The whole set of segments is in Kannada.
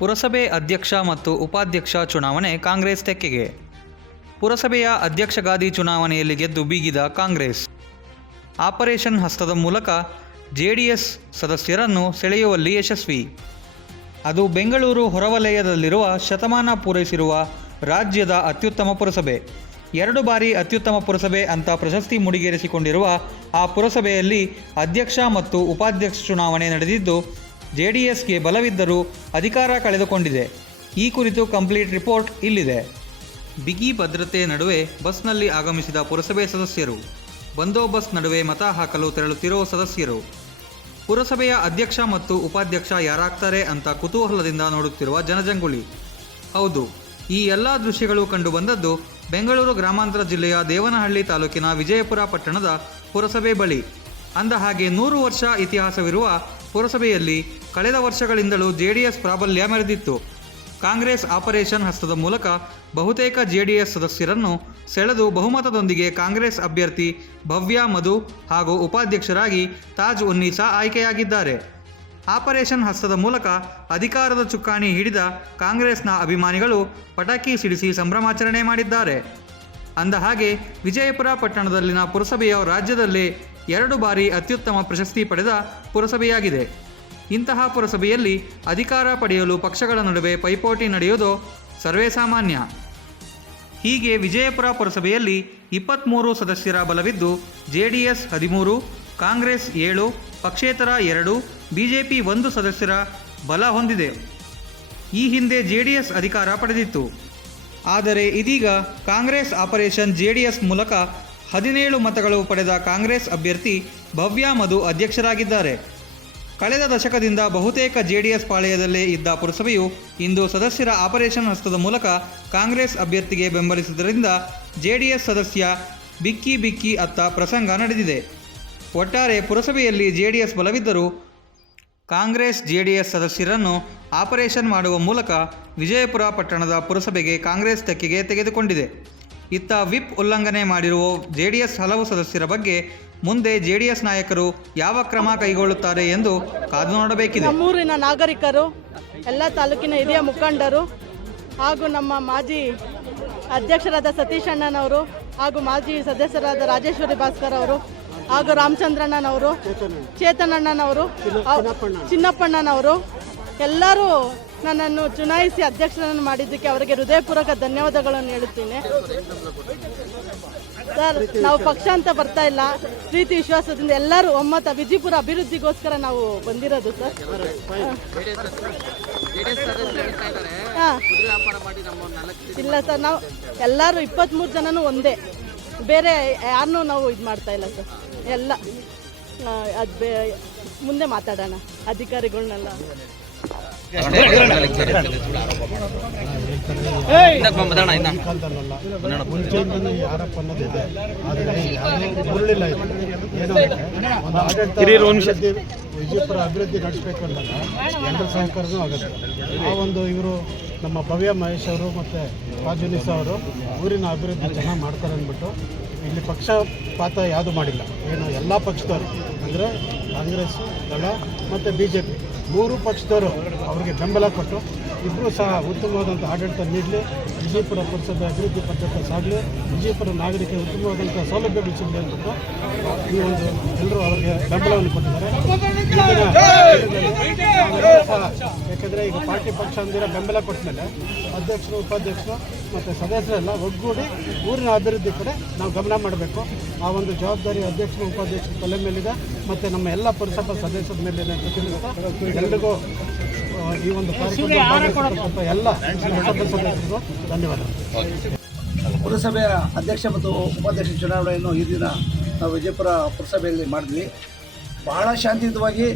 ಪುರಸಭೆ ಅಧ್ಯಕ್ಷ ಮತ್ತು ಉಪಾಧ್ಯಕ್ಷ ಚುನಾವಣೆ ಕಾಂಗ್ರೆಸ್ ತೆಕ್ಕೆಗೆ. ಪುರಸಭೆಯ ಅಧ್ಯಕ್ಷಗಾದಿ ಚುನಾವಣೆಯಲ್ಲಿ ಗೆದ್ದು ಬೀಗಿದ ಕಾಂಗ್ರೆಸ್. ಆಪರೇಷನ್ ಹಸ್ತದ ಮೂಲಕ ಜೆಡಿಎಸ್ ಸದಸ್ಯರನ್ನು ಸೆಳೆಯುವಲ್ಲಿ ಯಶಸ್ವಿ. ಅದು ಬೆಂಗಳೂರು ಹೊರವಲಯದಲ್ಲಿರುವ ಶತಮಾನ ಪೂರೈಸಿರುವ ರಾಜ್ಯದ ಅತ್ಯುತ್ತಮ ಪುರಸಭೆ. ಎರಡು ಬಾರಿ ಅತ್ಯುತ್ತಮ ಪುರಸಭೆ ಅಂತ ಪ್ರಶಸ್ತಿ ಮುಡಿಗೇರಿಸಿಕೊಂಡಿರುವ ಆ ಪುರಸಭೆಯಲ್ಲಿ ಅಧ್ಯಕ್ಷ ಮತ್ತು ಉಪಾಧ್ಯಕ್ಷ ಚುನಾವಣೆ ನಡೆದಿದ್ದು ಜೆಡಿಎಸ್ಗೆ ಬಲವಿದ್ದರೂ ಅಧಿಕಾರ ಕಳೆದುಕೊಂಡಿದೆ. ಈ ಕುರಿತು ಕಂಪ್ಲೀಟ್ ರಿಪೋರ್ಟ್ ಇಲ್ಲಿದೆ. ಬಿಗಿ ಭದ್ರತೆ ನಡುವೆ ಬಸ್ನಲ್ಲಿ ಆಗಮಿಸಿದ ಪುರಸಭೆ ಸದಸ್ಯರು. ಬಂದೋಬಸ್ತ್ ನಡುವೆ ಮತ ಹಾಕಲು ತೆರಳುತ್ತಿರುವ ಸದಸ್ಯರು. ಪುರಸಭೆಯ ಅಧ್ಯಕ್ಷ ಮತ್ತು ಉಪಾಧ್ಯಕ್ಷ ಯಾರಾಗ್ತಾರೆ ಅಂತ ಕುತೂಹಲದಿಂದ ನೋಡುತ್ತಿರುವ ಜನಜಂಗುಳಿ. ಹೌದು, ಈ ಎಲ್ಲ ದೃಶ್ಯಗಳು ಕಂಡುಬಂದದ್ದು ಬೆಂಗಳೂರು ಗ್ರಾಮಾಂತರ ಜಿಲ್ಲೆಯ ದೇವನಹಳ್ಳಿ ತಾಲೂಕಿನ ವಿಜಯಪುರ ಪಟ್ಟಣದ ಪುರಸಭೆ ಬಳಿ. ಅಂದ ಹಾಗೆ ನೂರು ವರ್ಷ ಇತಿಹಾಸವಿರುವ ಪುರಸಭೆಯಲ್ಲಿ ಕಳೆದ ವರ್ಷಗಳಿಂದಲೂ ಜೆಡಿಎಸ್ ಪ್ರಾಬಲ್ಯ ಮೆರೆದಿತ್ತು. ಕಾಂಗ್ರೆಸ್ ಆಪರೇಷನ್ ಹಸ್ತದ ಮೂಲಕ ಬಹುತೇಕ ಜೆಡಿಎಸ್ ಸದಸ್ಯರನ್ನು ಸೆಳೆದು ಬಹುಮತದೊಂದಿಗೆ ಕಾಂಗ್ರೆಸ್ ಅಭ್ಯರ್ಥಿ ಭವ್ಯ, ಮಧು ಹಾಗೂ ಉಪಾಧ್ಯಕ್ಷರಾಗಿ ತಾಜ್ ಉನ್ನೀಸಾ ಆಯ್ಕೆಯಾಗಿದ್ದಾರೆ. ಆಪರೇಷನ್ ಹಸ್ತದ ಮೂಲಕ ಅಧಿಕಾರದ ಚುಕ್ಕಾಣಿ ಹಿಡಿದ ಕಾಂಗ್ರೆಸ್ನ ಅಭಿಮಾನಿಗಳು ಪಟಾಕಿ ಸಿಡಿಸಿ ಸಂಭ್ರಮಾಚರಣೆ ಮಾಡಿದ್ದಾರೆ. ಅಂದ ಹಾಗೆ ವಿಜಯಪುರ ಪಟ್ಟಣದಲ್ಲಿನ ಪುರಸಭೆಯ ರಾಜ್ಯದಲ್ಲೇ ಎರಡು ಬಾರಿ ಅತ್ಯುತ್ತಮ ಪ್ರಶಸ್ತಿ ಪಡೆದ ಪುರಸಭೆಯಾಗಿದೆ. ಇಂತಹ ಪುರಸಭೆಯಲ್ಲಿ ಅಧಿಕಾರ ಪಡೆಯಲು ಪಕ್ಷಗಳ ನಡುವೆ ಪೈಪೋಟಿ ನಡೆಯುವುದು ಸರ್ವೇಸಾಮಾನ್ಯ. ಹೀಗೆ ವಿಜಯಪುರ ಪುರಸಭೆಯಲ್ಲಿ ಇಪ್ಪತ್ತ್ಮೂರು ಸದಸ್ಯರ ಬಲವಿದ್ದು ಜೆಡಿಎಸ್ ಹದಿಮೂರು, ಕಾಂಗ್ರೆಸ್ ಏಳು, ಪಕ್ಷೇತರ ಎರಡು, ಬಿಜೆಪಿ ಒಂದು ಸದಸ್ಯರ ಬಲ ಹೊಂದಿದೆ. ಈ ಹಿಂದೆ ಜೆಡಿಎಸ್ ಅಧಿಕಾರ ಪಡೆದಿತ್ತು. ಆದರೆ ಇದೀಗ ಕಾಂಗ್ರೆಸ್ ಆಪರೇಷನ್ ಜೆಡಿಎಸ್ ಮೂಲಕ ಹದಿನೇಳು ಮತಗಳು ಪಡೆದ ಕಾಂಗ್ರೆಸ್ ಅಭ್ಯರ್ಥಿ ಭವ್ಯ ಮಧು ಅಧ್ಯಕ್ಷರಾಗಿದ್ದಾರೆ. ಕಳೆದ ದಶಕದಿಂದ ಬಹುತೇಕ ಜೆಡಿಎಸ್ ಪಾಳೆಯದಲ್ಲೇ ಇದ್ದ ಪುರಸಭೆಯು ಇಂದು ಸದಸ್ಯರ ಆಪರೇಷನ್ ಹಸ್ತದ ಮೂಲಕ ಕಾಂಗ್ರೆಸ್ ಅಭ್ಯರ್ಥಿಗೆ ಬೆಂಬಲಿಸಿದ್ದರಿಂದ ಜೆಡಿಎಸ್ ಸದಸ್ಯ ಬಿಕ್ಕಿ ಬಿಕ್ಕಿ ಅತ್ತ ಪ್ರಸಂಗ ನಡೆದಿದೆ. ಒಟ್ಟಾರೆ ಪುರಸಭೆಯಲ್ಲಿ ಜೆಡಿಎಸ್ ಬಲವಿದ್ದರೂ ಕಾಂಗ್ರೆಸ್ ಜೆಡಿಎಸ್ ಸದಸ್ಯರನ್ನು ಆಪರೇಷನ್ ಮಾಡುವ ಮೂಲಕ ವಿಜಯಪುರ ಪಟ್ಟಣದ ಪುರಸಭೆಗೆ ಕಾಂಗ್ರೆಸ್ ತೆಕ್ಕೆಗೆ ತೆಗೆದುಕೊಂಡಿದೆ. ಇತ್ತ ವಿಪ್ ಉಲ್ಲಂಘನೆ ಮಾಡಿರುವ ಜೆಡಿಎಸ್ ಹಲವು ಸದಸ್ಯರ ಬಗ್ಗೆ ಮುಂದೆ ಜೆಡಿಎಸ್ ನಾಯಕರು ಯಾವ ಕ್ರಮ ಕೈಗೊಳ್ಳುತ್ತಾರೆ ಎಂದು ಕಾದು ನೋಡಬೇಕಿದೆ. ನಮ್ಮೂರಿನ ನಾಗರಿಕರು, ಎಲ್ಲ ತಾಲೂಕಿನ ಹಿರಿಯ ಮುಖಂಡರು ಹಾಗೂ ನಮ್ಮ ಮಾಜಿ ಅಧ್ಯಕ್ಷರಾದ ಸತೀಶ್ ಅಣ್ಣನವರು ಹಾಗೂ ಮಾಜಿ ಸದಸ್ಯರಾದ ರಾಜೇಶ್ವರಿ ಭಾಸ್ಕರ್ ಅವರು ಹಾಗೂ ರಾಮಚಂದ್ರಣ್ಣನವರು ಚೇತನಣ್ಣನವರು ಚಿನ್ನಪ್ಪಣ್ಣನವರು, ಎಲ್ಲರೂ ನನ್ನನ್ನು ಚುನಾಯಿಸಿ ಅಧ್ಯಕ್ಷರನ್ನು ಮಾಡಿದ್ದಕ್ಕೆ ಅವರಿಗೆ ಹೃದಯಪೂರ್ವಕ ಧನ್ಯವಾದಗಳನ್ನು ಹೇಳುತ್ತೇನೆ. ಸರ್, ನಾವು ಪಕ್ಷ ಅಂತ ಬರ್ತಾ ಇಲ್ಲ. ಪ್ರೀತಿ, ವಿಶ್ವಾಸದಿಂದ ಎಲ್ಲರೂ ಒಮ್ಮತ ವಿಜಿಪುರ ಅಭಿವೃದ್ಧಿಗೋಸ್ಕರ ನಾವು ಬಂದಿರೋದು ಸರ್. ಇಲ್ಲ ಸರ್, ನಾವು ಎಲ್ಲರೂ ಇಪ್ಪತ್ತ್ಮೂರು ಜನನೂ ಒಂದೇ. ಬೇರೆ ಯಾರನ್ನೂ ನಾವು ಇದು ಮಾಡ್ತಾ ಇಲ್ಲ ಸರ್. ಎಲ್ಲ. ಅದು ಮುಂದೆ ಮಾತಾಡೋಣ. ಅಧಿಕಾರಿಗಳನ್ನೆಲ್ಲ ವಿಜಯಪುರ ಅಭಿವೃದ್ಧಿ ನಡೆಸಬೇಕು ಅಂದಾಗ ಎಲ್ಲರ ಸಹಕಾರನೂ ಆಗುತ್ತೆ. ಆ ಒಂದು ಇವರು ನಮ್ಮ ಭವ್ಯ ಮಹೇಶ್ ಅವರು ಮತ್ತು ರಾಜುನಿಸ್ ಅವರು ಊರಿನ ಅಭಿವೃದ್ಧಿ ಚೆನ್ನಾಗಿ ಮಾಡ್ತಾರೆ ಅಂದ್ಬಿಟ್ಟು ಇಲ್ಲಿ ಪಕ್ಷಪಾತ ಯಾವುದು ಮಾಡಿಲ್ಲ. ಏನು ಎಲ್ಲ ಪಕ್ಷದವರು. ಅಂದರೆ ಕಾಂಗ್ರೆಸ್, ದಳ ಮತ್ತು ಬಿ ಜೆ ಪಿ ಮೂರು ಪಕ್ಷದವರು ಅವರಿಗೆ ಬೆಂಬಲ ಕೊಟ್ಟು ಇಬ್ಬರೂ ಸಹ ಉತ್ತಮವಾದಂಥ ಆಡಳಿತ ನೀಡಲಿ. ವಿಜಯಪುರ ಪುರಸಭೆ ಅಭಿವೃದ್ಧಿ ಪದ್ಧತಿ ಸಾಗಲಿ. ವಿಜಯಪುರ ನಾಗರಿಕರಿಗೆ ಉತ್ತಮವಾದಂಥ ಸೌಲಭ್ಯಗಳು ಸಿಗಲಿ ಅಂತ ಈ ಒಂದು ಎಲ್ಲರೂ ಅವರಿಗೆ ಬೆಂಬಲವನ್ನು ಕೊಟ್ಟಿದ್ದಾರೆ. ಸಹ ಯಾಕೆಂದರೆ ಈಗ ಪಾರ್ಟಿ ಪಕ್ಷ ಅಂದಿರ ಬೆಂಬಲ ಕೊಟ್ಟ ಮೇಲೆ ಅಧ್ಯಕ್ಷರು, ಉಪಾಧ್ಯಕ್ಷರು ಮತ್ತು ಸದಸ್ಯರೆಲ್ಲ ಒಗ್ಗೂಡಿ ಊರಿನ ಅಭಿವೃದ್ಧಿ ಕಡೆ ನಾವು ಗಮನ ಮಾಡಬೇಕು. ಆ ಒಂದು ಜವಾಬ್ದಾರಿ ಅಧ್ಯಕ್ಷರು, ಉಪಾಧ್ಯಕ್ಷರ ತಲೆ ಮೇಲಿದೆ. ಮತ್ತು ನಮ್ಮ ಎಲ್ಲ ಪುರಸಭಾ ಸದಸ್ಯರ ಮೇಲಿದೆ ಅಂತ ತಿಳಿದ ಎಲ್ರಿಗೂ ಈ ಒಂದು ಕಾರ್ಯಕ್ರಮ ಎಲ್ಲ ಧನ್ಯವಾದಗಳು. ಪುರಸಭೆಯ ಅಧ್ಯಕ್ಷ ಮತ್ತು ಉಪಾಧ್ಯಕ್ಷ ಚುನಾವಣೆಯನ್ನು ಈ ದಿನ ನಾವು ವಿಜಯಪುರ ಪುರಸಭೆಯಲ್ಲಿ ಮಾಡಿದ್ವಿ. ಬಹಳ ಶಾಂತಿಯುತವಾಗಿ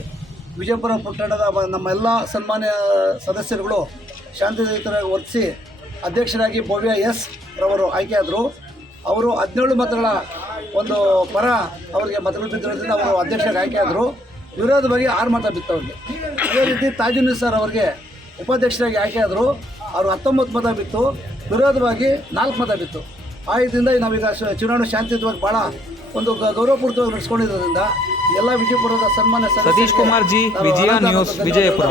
ವಿಜಯಪುರ ಪಟ್ಟಣದ ಮ- ನಮ್ಮ ಎಲ್ಲ ಸನ್ಮಾನ್ಯ ಸದಸ್ಯರುಗಳು ಶಾಂತಿಯುತವಾಗಿ ವರ್ತಿಸಿ ಅಧ್ಯಕ್ಷರಾಗಿ ಭವ್ಯ ಎಸ್ ರವರು ಆಯ್ಕೆಯಾದರು ಅವರು ಹದಿನೇಳು ಮತಗಳ ಒಂದು ಪರ ಅವರಿಗೆ ಮತಗಳು ಬಿದ್ದಿರೋದ್ರಿಂದ ಅವರು ಅಧ್ಯಕ್ಷರಾಗಿ ಆಯ್ಕೆಯಾದರು ವಿರೋಧವಾಗಿ ಆರು ಮತ ಬಿತ್ತು ಅವ್ರಿಗೆ ಅದೇ ರೀತಿ ತಾಜುನ್ ಸರ್ ಅವರಿಗೆ. ಉಪಾಧ್ಯಕ್ಷರಾಗಿ ಆಯ್ಕೆಯಾದರು ಅವರು ಹತ್ತೊಂಬತ್ತು ಮತ ಬಿತ್ತು. ವಿರೋಧವಾಗಿ ನಾಲ್ಕು ಮತ ಬಿತ್ತು. ಆ ಇದರಿಂದ ನಾವೀಗ ಚುನಾವಣೆ ಶಾಂತಿಯುತವಾಗಿ ಭಾಳ ಒಂದು ಗ- ಗೌರವಪೂರಿತವಾಗಿ ನಡೆಸ್ಕೊಂಡಿರೋದ್ರಿಂದ ಎಲ್ಲ ವಿಜಯಪುರದ ಸನ್ಮಾನ್ಯ ಸತೀಶ್ ಕುಮಾರ್ ಜಿ, ವಿಜಯ ನ್ಯೂಸ್, ವಿಜಯಪುರ.